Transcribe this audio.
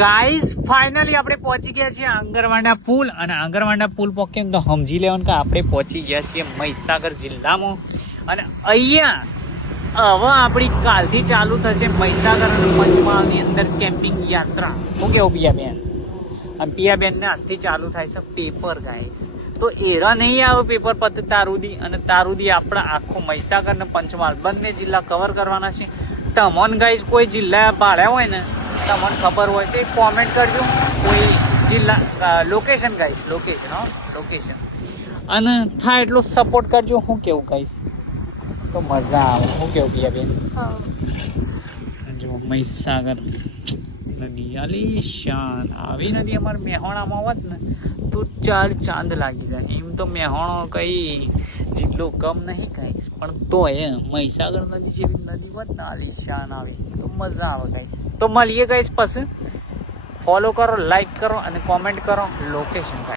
Guys finally આપણે પહોંચી ગયા છીએ આંગરવાડા પુલ અને આંગરવાડા પુલ પહોંચીએ તો સમજી લેવાનું કે આપણે પહોંચી ગયા છીએ મહીસાગર જિલ્લામાં અને અહીંયા હવે આપણી કાલથી ચાલુ થશે મહીસાગર અને પંચમહાલની અંદર કેમ્પિંગ યાત્રા. શું કેવું પિયાબેન? અને પિયાબેનને આજથી ચાલુ થાય છે પેપર ગાઈસ. તો એરા નહીં આવે પેપર પત તારુદી અને તારુદી આપણા આખો મહીસાગર અને પંચમહાલ બંને જિલ્લા કવર કરવાના છે. તમને ગાઈસ કોઈ જિલ્લા ભાડ્યા હોય ને તમને ખબર હોય તો કોમેન્ટ કરજો. કોઈ જિલ્લા લોકેશન ગાઈસ, લોકેશન અને થાય એટલો સપોર્ટ કરજો. શું કેવું ગાઈસ? તો મજા આવે. શું કેવું પિયાબેન? જો મહીસાગર નદી આલીશાન આવી નદી અમારે મેહોણામાં હોત ને તો 4 ચાંદ લાગી જાય. એમ તો મેહોણો કઈ જિલ્લો કમ નહીં ગાઈસ, પણ તો મહીસાગર નદી જેવી નદી હોત ને આલીશાન આવી તો મજા આવે ગાઈસ. તો મળીએ ગાઈસ, પછી ફોલો કરો, લાઈક કરો અને કોમેન્ટ કરો લોકેશન.